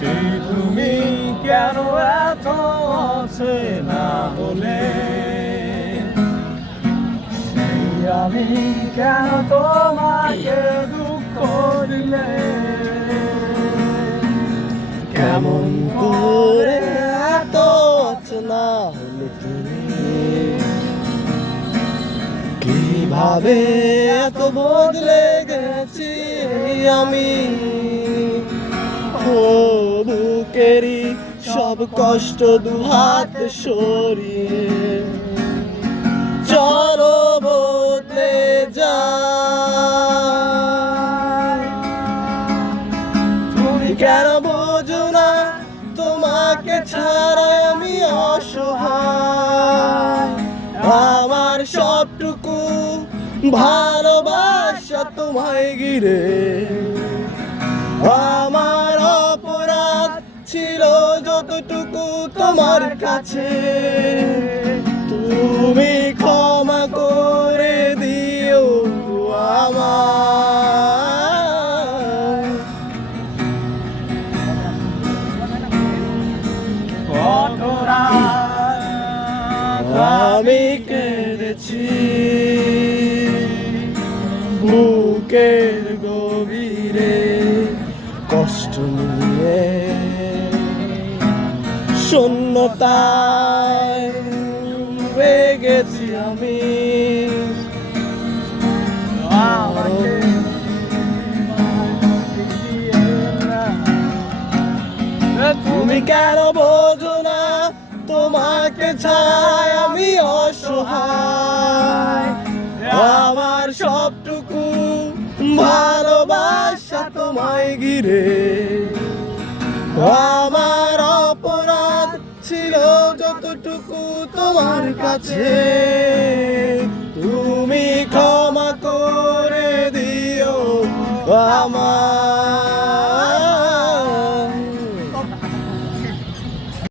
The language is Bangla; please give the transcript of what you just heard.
সেই তুমি কেন এত অচেনা হলে, সেই আমি কেন তোমাকে দুঃখ দিলে, কেমন করে এত অচেনা হলে তুমি, কিভাবে এত বদলে গেছি আমি। ও বুকেরই সব কষ্ট দুহাত সরিয়ে চলো বদলে যাই। তুমি কেন বোঝো না তোমাকে ছাড়া আমি অসহায়, আমার সবটুকু ভালোবাসা তোমায় ঘিরে। আমার অপরাধ ছিল যতটুকু তোমার কাছে, তুমি ক্ষমা করে দিও আমায়। কত রাত আমি কেঁদেছি বুকের গভীরে কষ্ট নিয়ে, শূন্যতায় ডুবে গেছি আমি। আমাকে তুমি কেন বোঝো না তোমাকে ছাড়াই আমি অসহায়, আমার সবটুকু ভালোবাসা তোমায় ঘিরে। আমার অপরাধ ছিল যতটুকু তোমার কাছে, তুমি